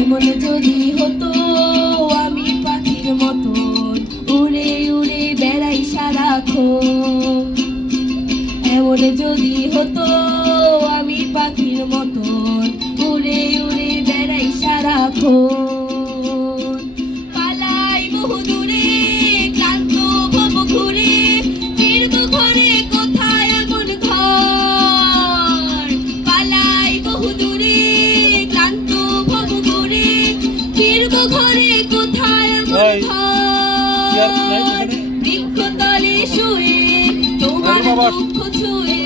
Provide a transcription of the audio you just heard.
এমন যদি হতো আমি পাখির মতন উড়ে উড়ে বেড়াই সারাক্ষণ, এমন যদি হতো আমি পাখির মতন উড়ে উড়ে বেড়াই সারাক্ষণ, পালাই বহু দূরে ক্লান্ত ভব ঘুরে ফিরব ঘরে কোথায় এমন ঘর, পালাই বহু দূরে ক্লান্ত ভব ঘুরে ফিরব ঘরে কোথায় এমন ঘর, বৃক্ষতলে শুয়ে তোমার দুঃখ ছুঁয়ে